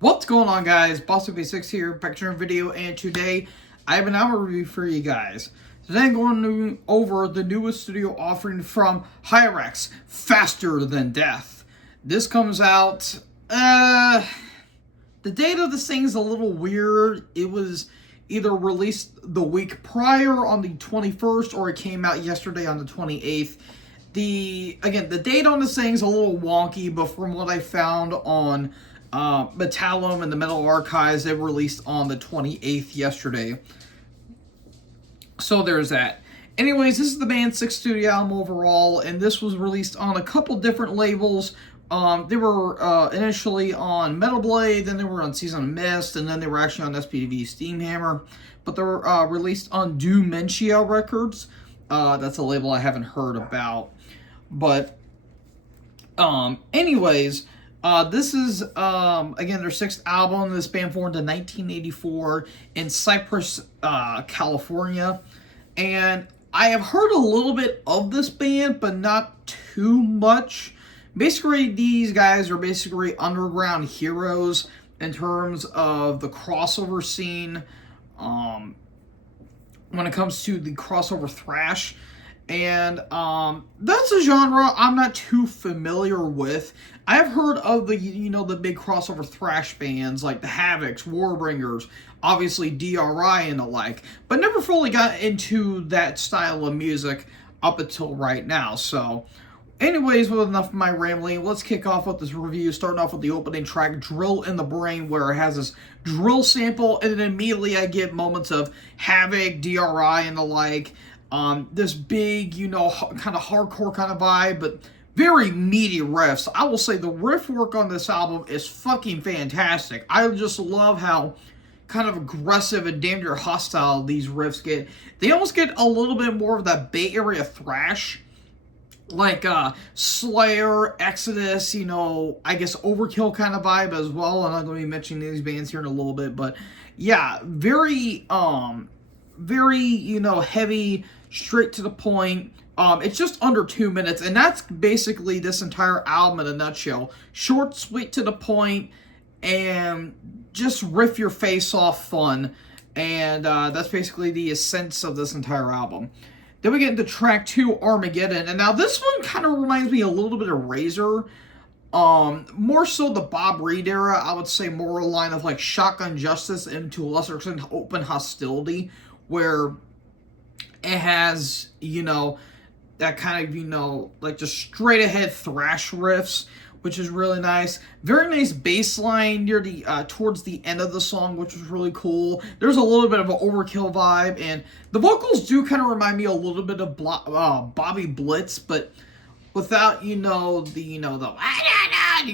What's going on, guys? Boss6 here, back to another video, and today I have an album review for you guys. Today I'm going over the newest studio offering from Hirax, Faster Than Death. This comes out, the date of this thing is a little weird. It was either released the week prior on the 21st, or it came out yesterday on the 28th. The date on this thing is a little wonky, but from what I found on Metallum and the Metal Archives, they released on the 28th yesterday. So there's that. Anyways, this is the band's 6th studio album overall, and this was released on a couple different labels. They were initially on Metal Blade, then they were on Season of Mist, and then they were actually on SPV Steamhammer. But they were released on Dementia Records. That's a label I haven't heard about. But, anyways, this is, again, their 6th album. This band formed in 1984 in Cypress, California. And I have heard a little bit of this band, but not too much. Basically, these guys are basically underground heroes in terms of the crossover scene, when it comes to the crossover thrash. And that's a genre I'm not too familiar with. I've heard of the the big crossover thrash bands like the Havocs, Warbringers, obviously DRI and the like, but never fully got into that style of music up until right now. So anyways, with enough of my rambling, let's kick off with this review, starting off with the opening track, Drill in the Brain, where it has this drill sample, and then immediately I get moments of Havoc, DRI, and the like. This big, kind of hardcore kind of vibe, but very meaty riffs. I will say the riff work on this album is fucking fantastic. I just love how kind of aggressive and damn near hostile these riffs get. They almost get a little bit more of that Bay Area thrash, like Slayer, Exodus, I guess Overkill kind of vibe as well. And I'm going to be mentioning these bands here in a little bit, but yeah, very, heavy, straight to the point. It's just under 2 minutes, and that's basically this entire album in a nutshell. Short, sweet, to the point, and just riff your face off fun. And that's basically the essence of this entire album. Then we get into track 2, Armageddon. And now this one kind of reminds me a little bit of Razor. More so the Bob Reed era. I would say more a line of like Shotgun Justice, and to a lesser extent Open Hostility, where it has, that kind of, like just straight ahead thrash riffs, which is really nice. Very nice bass line near the, towards the end of the song, which was really cool. There's a little bit of an Overkill vibe, and the vocals do kind of remind me a little bit of Bobby Blitz, but without, the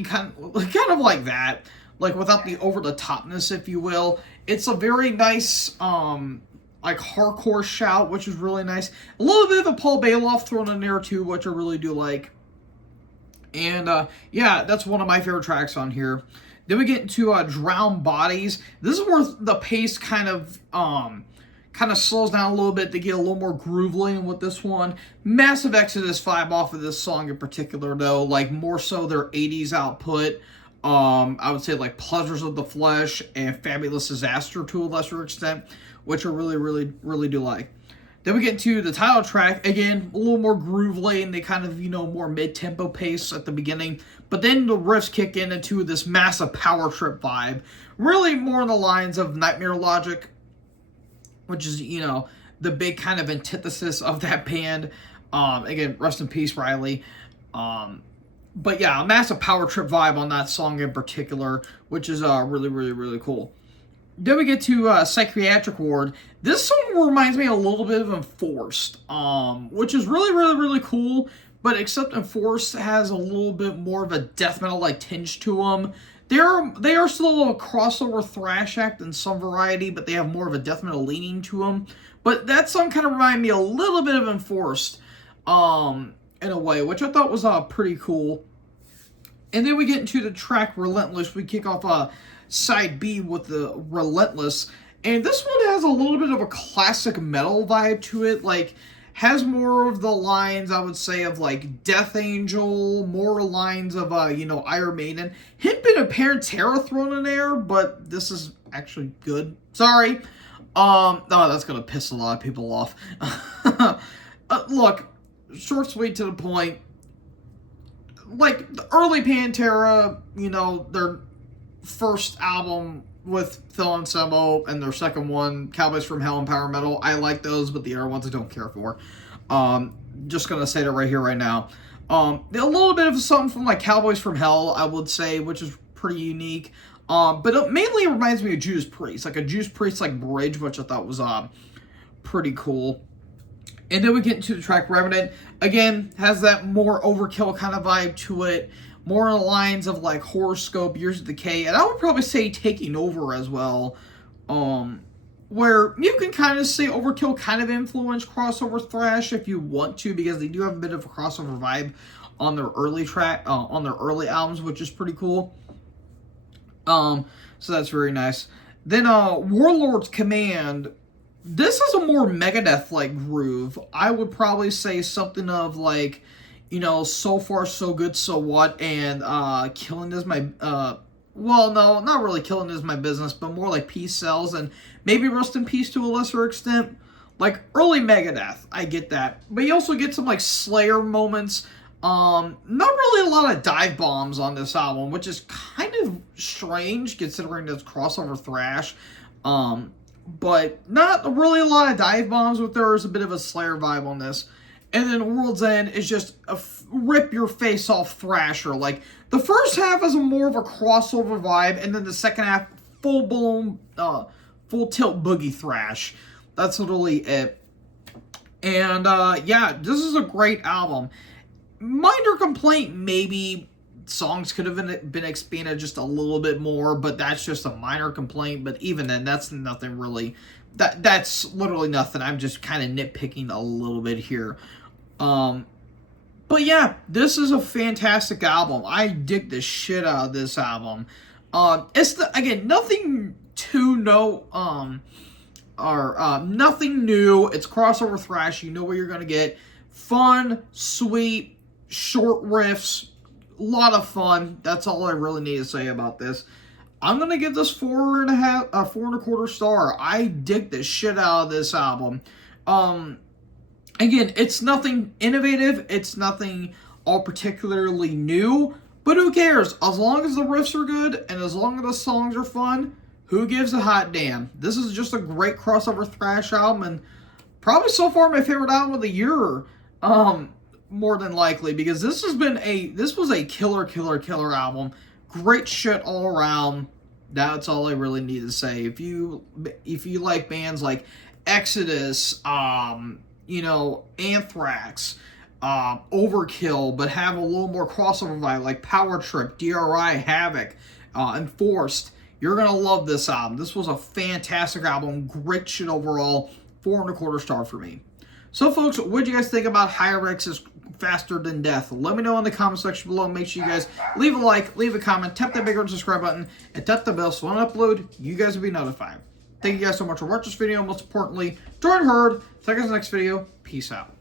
kind of like that, like without the over-the-topness, if you will. It's a very nice, like hardcore shout, which is really nice. A little bit of a Paul Bailoff thrown in there too, which I really do like. And yeah, that's one of my favorite tracks on here. Then we get into Drown Bodies. This is where the pace kind of slows down a little bit to get a little more groove lean with this one. Massive Exodus vibe off of this song in particular, though, like more so their 80s output. I would say like Pleasures of the Flesh and Fabulous Disaster to a lesser extent, which I really, really, really do like. Then we get to the title track. Again, a little more groove laden. They kind of, more mid-tempo pace at the beginning. But then the riffs kick in into this massive power trip vibe. Really more in the lines of Nightmare Logic, which is, the big kind of antithesis of that band. Again, rest in peace, Riley. But yeah, a massive power trip vibe on that song in particular, which is really, really, really cool. Then we get to Psychiatric Ward. This song reminds me a little bit of Enforced, which is really, really, really cool. But except Enforced has a little bit more of a death metal-like tinge to them. They are still a crossover thrash act in some variety, but they have more of a death metal leaning to them. But that song kind of reminded me a little bit of Enforced, in a way, which I thought was pretty cool. And then we get into the track Relentless. We kick off side B with the Relentless, and this one has a little bit of a classic metal vibe to it. Like, has more of the lines, I would say, of like Death Angel, more lines of you know, Iron Maiden. Hint bit of Pantera thrown in there, but this is actually good. Sorry. No, that's gonna piss a lot of people off. Look, short, sweet, to the point. Like the early Pantera, you know, their first album with Phil Anselmo and their second one, Cowboys from Hell and Power Metal. I like those, but the other ones I don't care for. Just gonna say that right here, right now. A little bit of something from like Cowboys from Hell, I would say, which is pretty unique. But it mainly reminds me of Judas Priest, like a Judas Priest like bridge, which I thought was pretty cool. And then we get into the track Revenant. Again, has that more overkill kind of vibe to it. More in the lines of like Horoscope, Years of Decay, and I would probably say Taking Over as well. Where you can kind of say Overkill kind of influenced crossover thrash if you want to, because they do have a bit of a crossover vibe on their early on their early albums, which is pretty cool. So that's very nice. Then Warlord's Command. This is a more Megadeth-like groove. I would probably say something of like, you know, So Far So Good So What, and Killing Is My well, no, not really Killing Is My Business, but more like Peace Sells, and maybe Rest in Peace to a lesser extent. Like early Megadeth, I get that. But you also get some like Slayer moments. Not really a lot of dive bombs on this album, which is kind of strange considering it's crossover thrash. But not really a lot of dive bombs, but there is a bit of a Slayer vibe on this. And then World's End is just a rip your face off thrasher. Like the first half is more of a crossover vibe, and then the second half full blown, full tilt boogie thrash. That's literally it. And yeah, this is a great album. Minor complaint, maybe songs could have been expanded just a little bit more, but that's just a minor complaint. But even then, that's nothing really. That's literally nothing. I'm just kind of nitpicking a little bit here. But yeah, this is a fantastic album. I dig the shit out of this album. It's again, nothing too nothing new. It's crossover thrash. You know what you're gonna get. Fun, sweet, short riffs, a lot of fun. That's all I really need to say about this. I'm gonna give this 4.25 star. I dig the shit out of this album. Again, it's nothing innovative. It's nothing all particularly new. But who cares? As long as the riffs are good and as long as the songs are fun, who gives a hot damn? This is just a great crossover thrash album, and probably so far my favorite album of the year. More than likely, because this was a killer album. Great shit all around. That's all I really need to say. If you like bands like Exodus, you know, Anthrax, Overkill, but have a little more crossover vibe, like Power Trip, DRI, Havoc, Enforced, you're gonna love this album. This was a fantastic album. Great shit overall. 4.25 star for me. So, folks, what do you guys think about Hirax's Faster Than Death? Let me know in the comment section below. Make sure you guys leave a like, leave a comment, tap that big red subscribe button, and tap the bell so when I upload, you guys will be notified. Thank you guys so much for watching this video. Most importantly, join Herd. See you guys in the next video. Peace out.